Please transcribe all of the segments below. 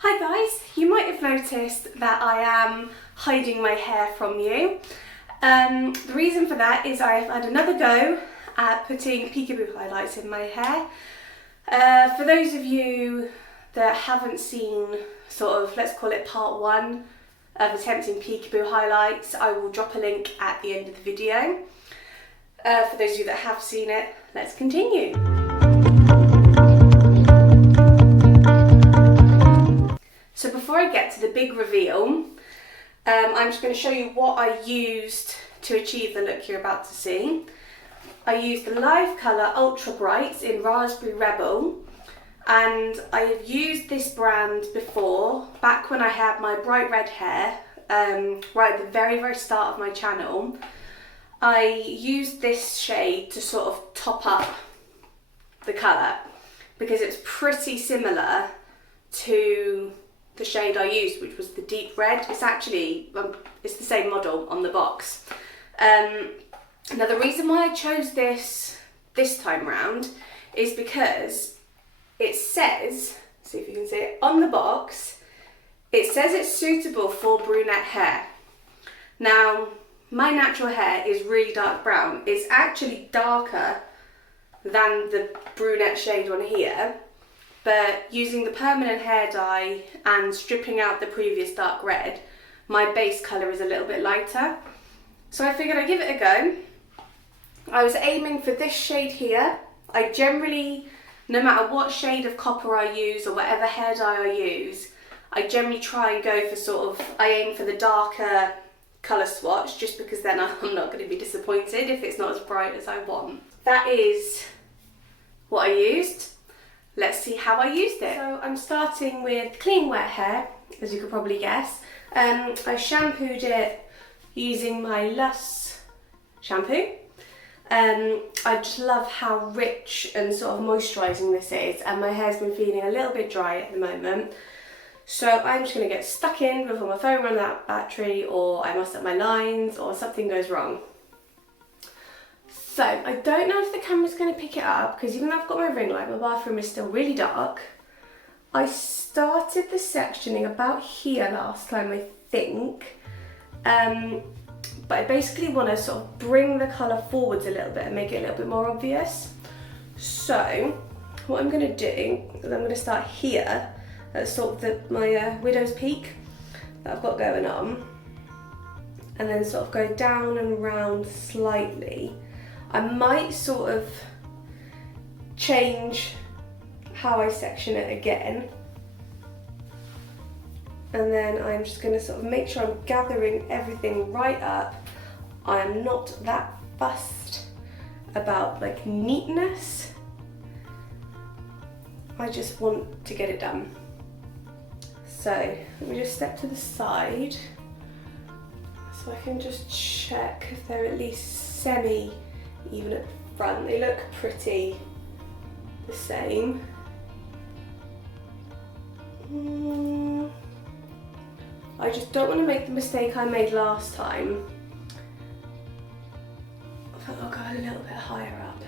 Hi guys, you might have noticed that I am hiding my hair from you. The reason for that is I've had another go at putting peekaboo highlights in my hair. For those of you that haven't seen sort of, let's call it part one of attempting peekaboo highlights, I will drop a link at the end of the video. For those of you that have seen it, let's continue. So before I get to the big reveal, I'm just going to show you what I used to achieve the look you're about to see. I used the Live Colour Ultra Brights in Raspberry Rebel, and I have used this brand before, back when I had my bright red hair, right at the very start of my channel. I used this shade to sort of top up the colour because it's pretty similar to the shade I used, which was the deep red. It's actually, it's the same model on the box. Now the reason why I chose this time round is because it says, see if you can see it, on the box, it says it's suitable for brunette hair. Now, my natural hair is really dark brown. It's actually darker than the brunette shade on here, but using the permanent hair dye and stripping out the previous dark red, my base colour is a little bit lighter. So I figured I'd give it a go. I was aiming for this shade here. I generally, no matter what shade of copper I use or whatever hair dye I use, I generally try and go for sort of, I aim for the darker colour swatch, just because then I'm not going to be disappointed if it's not as bright as I want. That is what I used. Let's see how I used it. So I'm starting with clean wet hair, as you could probably guess. I shampooed it using my Lush shampoo. I just love how rich and sort of moisturising this is, and my hair's been feeling a little bit dry at the moment. So I'm just going to get stuck in before my phone runs out of battery, or I mess up my lines, or something goes wrong. So I don't know if the camera's going to pick it up, because even though I've got my ring light, my bathroom is still really dark. I started the sectioning about here last time, I think. But I basically want to sort of bring the colour forwards a little bit and make it a little bit more obvious. So what I'm going to do is I'm going to start here at sort of my widow's peak that I've got going on, and then sort of go down and round slightly. I might sort of change how I section it again, and then I'm just going to sort of make sure I'm gathering everything right up. I am not that fussed about like neatness, I just want to get it done. So let me just step to the side so I can just check if they're at least semi even at the front. They look pretty the same. I just don't want to make the mistake I made last time. I think I'll go a little bit higher up.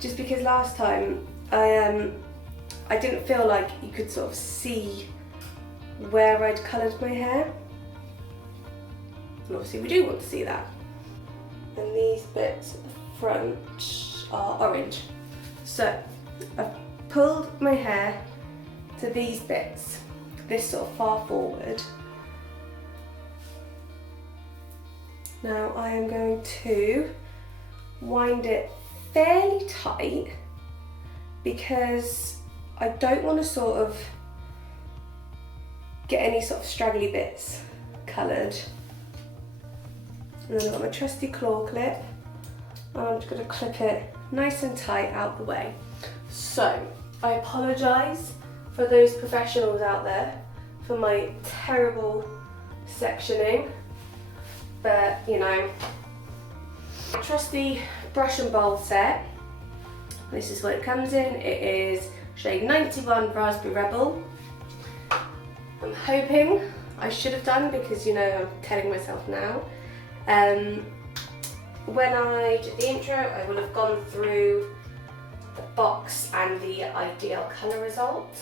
Just because last time I didn't feel like you could sort of see where I'd coloured my hair. And obviously we do want to see that. And these bits at the front are orange. So I've pulled my hair to these bits, this sort of far forward. Now I am going to wind it fairly tight because I don't want to sort of get any sort of straggly bits coloured. And then I've got my trusty claw clip, and I'm just going to clip it nice and tight out the way. So I apologise for those professionals out there for my terrible sectioning, but you know, trusty brush and bowl set. This is what it comes in. It is shade 91 Raspberry Rebel. I'm hoping I should have done, because you know, I'm telling myself now. When I did the intro, I will have gone through the box and the ideal colour result.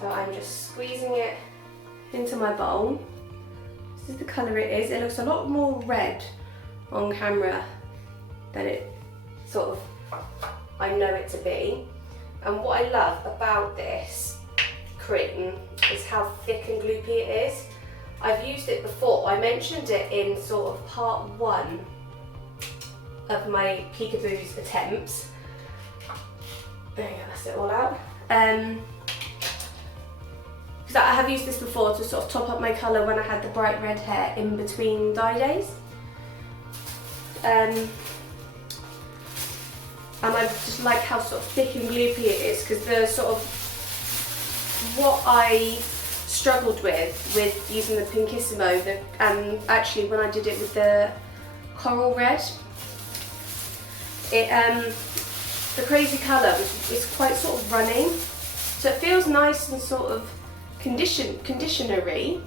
So I'm just squeezing it into my bowl. This is the colour it is. It looks a lot more red on camera than it sort of I know it to be. And what I love about this cream is how thick and gloopy it is. I've used it before. I mentioned it in sort of part 1 of my PEEKABOO's attempts. There you go, that's it all out. Because I have used this before to sort of top up my colour when I had the bright red hair in between dye days. And I just like how sort of thick and gloopy it is, because the sort of what I struggled with using the PEEKABOO, actually when I did it with the coral red, the crazy colour is quite sort of running, so it feels nice and sort of conditioner-y,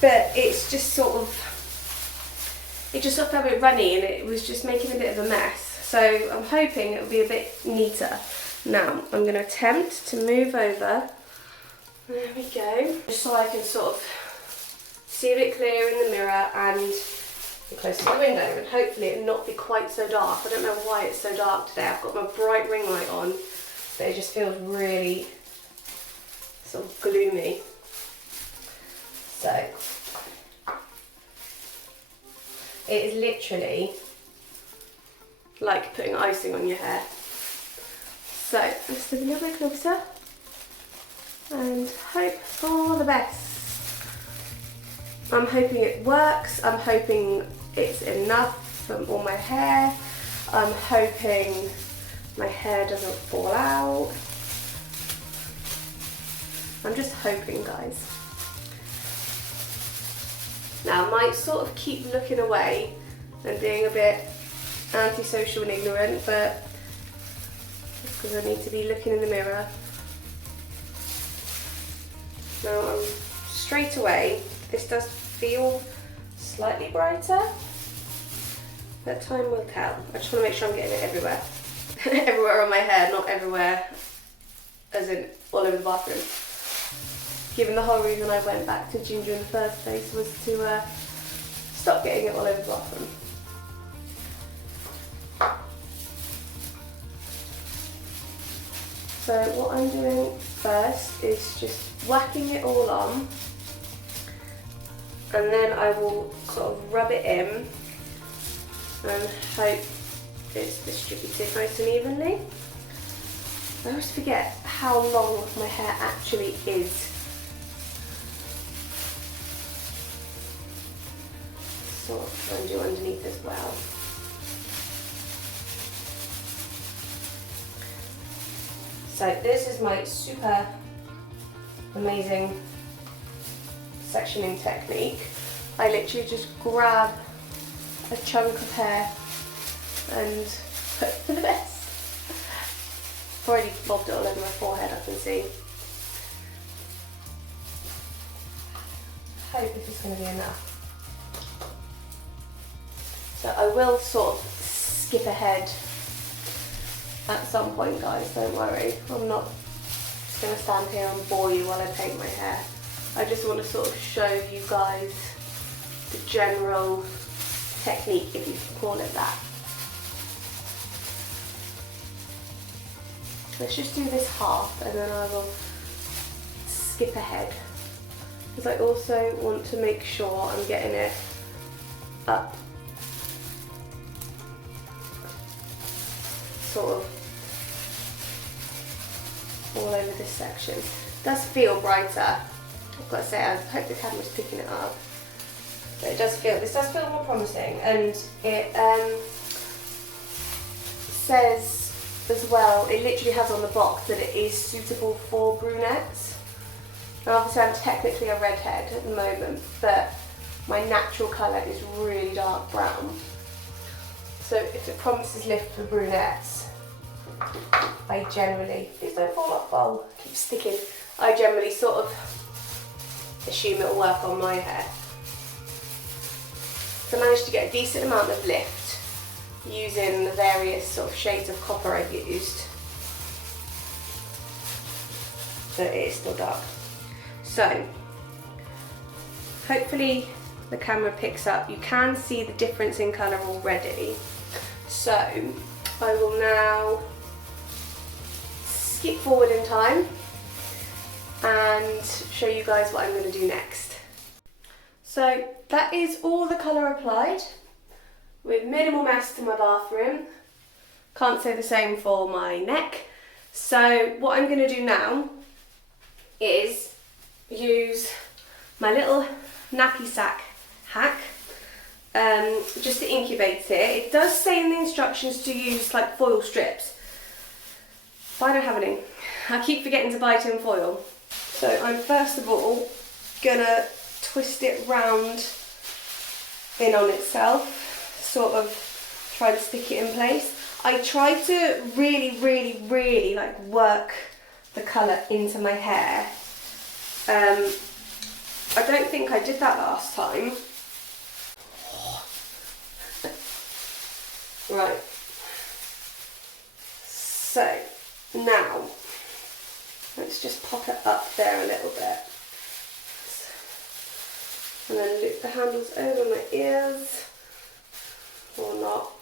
but it's just sort of, it just felt a bit runny and it was just making a bit of a mess. So I'm hoping it'll be a bit neater. Now I'm going to attempt to move over. There we go. Just so I can sort of see a bit clearer in the mirror and be close to the window, and hopefully it not be quite so dark. I don't know why it's so dark today. I've got my bright ring light on, but it just feels really sort of gloomy. So it is literally like putting icing on your hair. So let's look a little bit closer and hope for the best. I'm hoping it works. I'm hoping it's enough from all my hair. I'm hoping my hair doesn't fall out. I'm just hoping, guys. Now I might sort of keep looking away and being a bit antisocial and ignorant, but just because I need to be looking in the mirror. Now straight away, this does feel slightly brighter, but time will tell. I just want to make sure I'm getting it everywhere. Everywhere on my hair, not everywhere as in all over the bathroom. Given the whole reason I went back to ginger in the first place was to stop getting it all over the bathroom. So what I'm doing first is just whacking it all on, and then I will sort of rub it in and hope it's distributed nice and evenly. I always forget how long my hair actually is. Sort of try and do underneath as well. So this is my super amazing sectioning technique. I literally just grab a chunk of hair and hope for the best. I've already bobbed it all over my forehead, I can see. I hope this is going to be enough. So I will sort of skip ahead at some point, guys, don't worry. I'm not just going to stand here and bore you while I paint my hair. I just want to sort of show you guys the general technique, if you can call it that. Let's just do this half and then I will skip ahead, because I also want to make sure I'm getting it up sort of all over this section. It does feel brighter, I've got to say. I hope the camera's picking it up, but this does feel more promising, and it says as well, it literally has on the box that it is suitable for brunettes. Now obviously I'm technically a redhead at the moment, but my natural colour is really dark brown. So if it promises lift for brunettes, I generally, please don't fall off, bowl, keep sticking. I generally sort of assume it'll work on my hair. So I managed to get a decent amount of lift using the various sort of shades of copper I've used, but it is still dark. So hopefully the camera picks up. You can see the difference in colour already. So I will now skip forward in time and show you guys what I'm going to do next. So that is all the colour applied with minimal mess to my bathroom. Can't say the same for my neck. So what I'm going to do now is use my little nappy sack hack just to incubate it. It does say in the instructions to use like foil strips, but I don't have any. I keep forgetting to buy tin foil. So I'm first of all gonna twist it round in on itself, sort of try to stick it in place. I try to really like work the colour into my hair. I don't think I did that last time. Right. So now let's just pop it up there a little bit. And then loop the handles over my ears. Or not.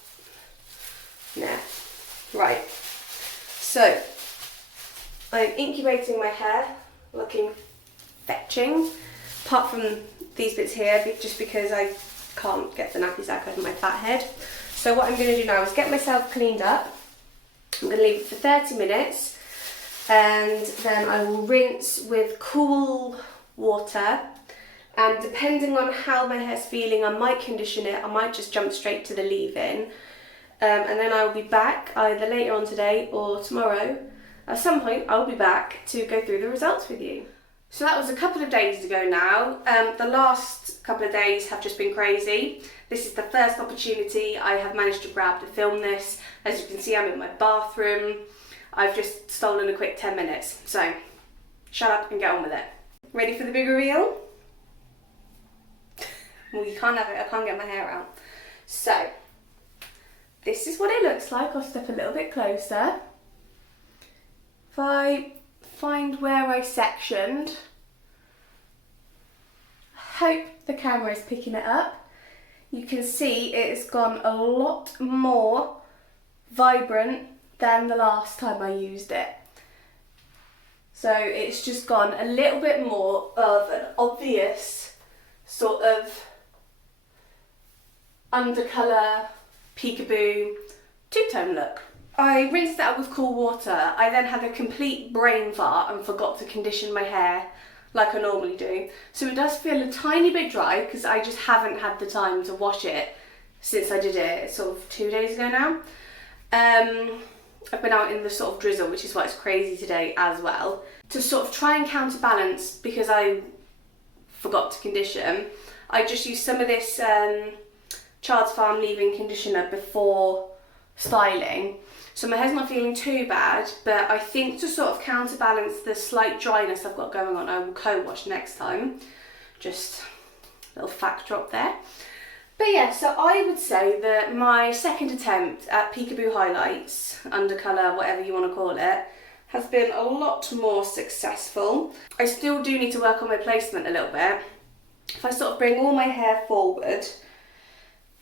Nah. Right. So I'm incubating my hair, looking fetching. Apart from these bits here, just because I can't get the nappy sack over my fat head. So what I'm going to do now is get myself cleaned up. I'm going to leave it for 30 minutes and then I will rinse with cool water, and depending on how my hair's feeling, I might condition it, I might just jump straight to the leave-in, and then I will be back either later on today or tomorrow. At some point I will be back to go through the results with you. So that was a couple of days ago now. The last couple of days have just been crazy. This is the first opportunity I have managed to grab to film this. As you can see, I'm in my bathroom. I've just stolen a quick 10 minutes. So shut up and get on with it. Ready for the big reveal? Well, you can't have it, I can't get my hair out. So this is what it looks like. I'll step a little bit closer. If I find where I sectioned, hope the camera is picking it up. You can see it has gone a lot more vibrant than the last time I used it. So it's just gone a little bit more of an obvious sort of undercolour, peekaboo, two-tone look. I rinsed it out with cool water. I then had a complete brain fart and forgot to condition my hair like I normally do. So it does feel a tiny bit dry because I just haven't had the time to wash it since I did it sort of 2 days ago now. I've been out in the sort of drizzle, which is why it's crazy today as well. To sort of try and counterbalance, because I forgot to condition, I just used some of this Child's Farm leave-in conditioner before styling. So my hair's not feeling too bad, but I think to sort of counterbalance the slight dryness I've got going on, I will co-wash next time. Just a little fact drop there. But yeah, so I would say that my second attempt at Peekaboo highlights, undercolour, whatever you want to call it, has been a lot more successful. I still do need to work on my placement a little bit. If I sort of bring all my hair forward,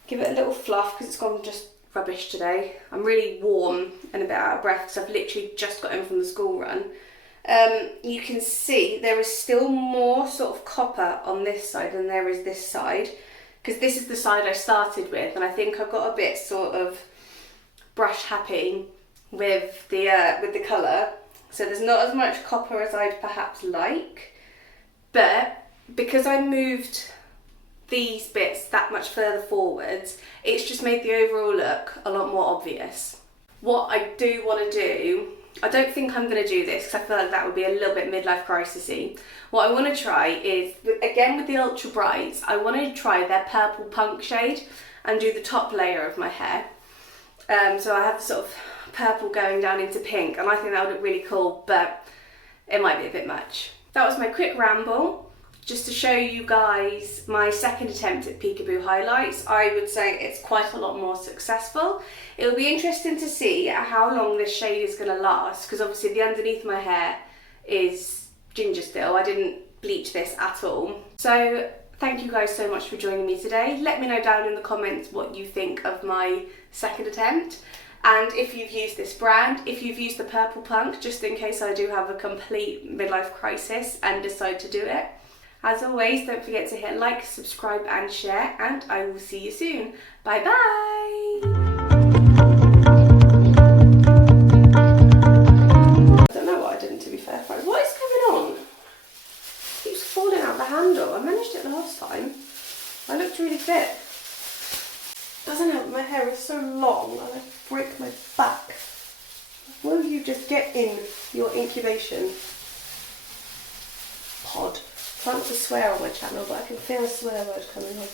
give it a little fluff because it's gone just rubbish today. I'm really warm and a bit out of breath because I've literally just got in from the school run. You can see there is still more sort of copper on this side than there is this side, because this is the side I started with, and I think I've got a bit sort of brush happy with the colour, so there's not as much copper as I'd perhaps like, but because I moved these bits that much further forwards, it's just made the overall look a lot more obvious. What I do want to do, I don't think I'm going to do this because I feel like that would be a little bit midlife crisis-y. What I want to try is, again with the Ultra Brights, I want to try their purple punk shade and do the top layer of my hair. So I have sort of purple going down into pink, and I think that would look really cool, but it might be a bit much. That was my quick ramble. just to show you guys my second attempt at Peekaboo highlights. I would say it's quite a lot more successful. It'll be interesting to see how long this shade is going to last, because obviously the underneath my hair is ginger still. I didn't bleach this at all. So thank you guys so much for joining me today. Let me know down in the comments what you think of my second attempt, and if you've used this brand, if you've used the Purple Punk, just in case I do have a complete midlife crisis and decide to do it. As always, don't forget to hit like, subscribe and share, and I will see you soon. Bye bye! I don't know what I did, to be fair. What is going on? It keeps falling out the handle. I managed it last time. I looked really fit. Doesn't help, my hair is so long and I break my back. Will you just get in your incubation pod? I can't just swear on my channel, but I can feel a swear word coming on.